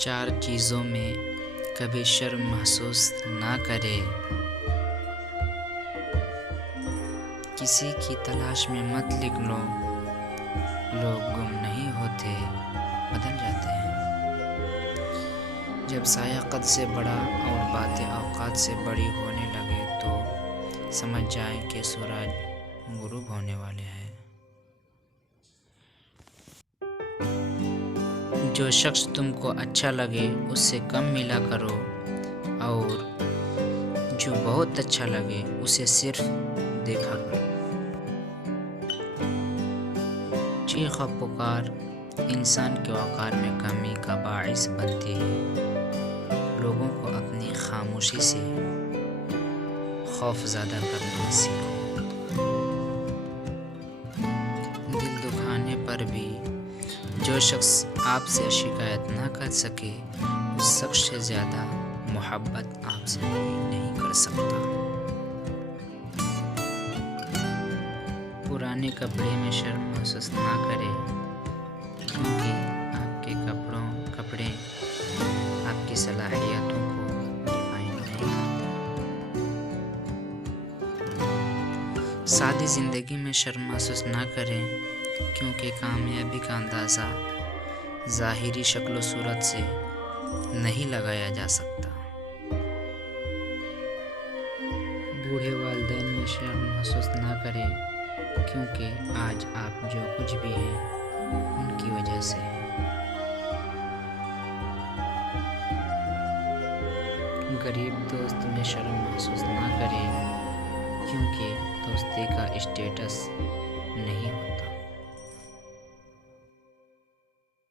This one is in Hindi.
चार चीज़ों में कभी शर्म महसूस ना करे। किसी की तलाश में मत निकलो, लोग गुम नहीं होते, बदल जाते हैं। जब साया कद से बड़ा और बातें औकात से बड़ी होने लगे तो समझ जाए कि सूरज गुरूब होने वाले हैं। जो शख्स तुमको अच्छा लगे उससे कम मिला करो, और जो बहुत अच्छा लगे उसे सिर्फ देखा करो। चीख और पुकार इंसान के वक़ार में कमी का बाइस बनती है। लोगों को अपनी खामोशी से खौफ ज़्यादा करना सीखो। दिल दुखाने पर भी जो शख्स आपसे शिकायत ना कर सके, उस शख्स से ज़्यादा मोहब्बत आपसे कोई नहीं कर सकता। पुराने कपड़े में शर्म महसूस ना करें, क्योंकि आपके कपड़े आपकी सलाहियतों को डिफाइन नहीं करते। सादी ज़िंदगी में शर्म महसूस ना करें, क्योंकि कामयाबी का अंदाज़ा ज़ाहिरी शक्ल सूरत से नहीं लगाया जा सकता। बूढ़े वालिदैन में शर्म महसूस ना करें, क्योंकि आज आप जो कुछ भी हैं उनकी वजह से हैं। गरीब दोस्त में शर्म महसूस ना करें, क्योंकि दोस्ती का स्टेटस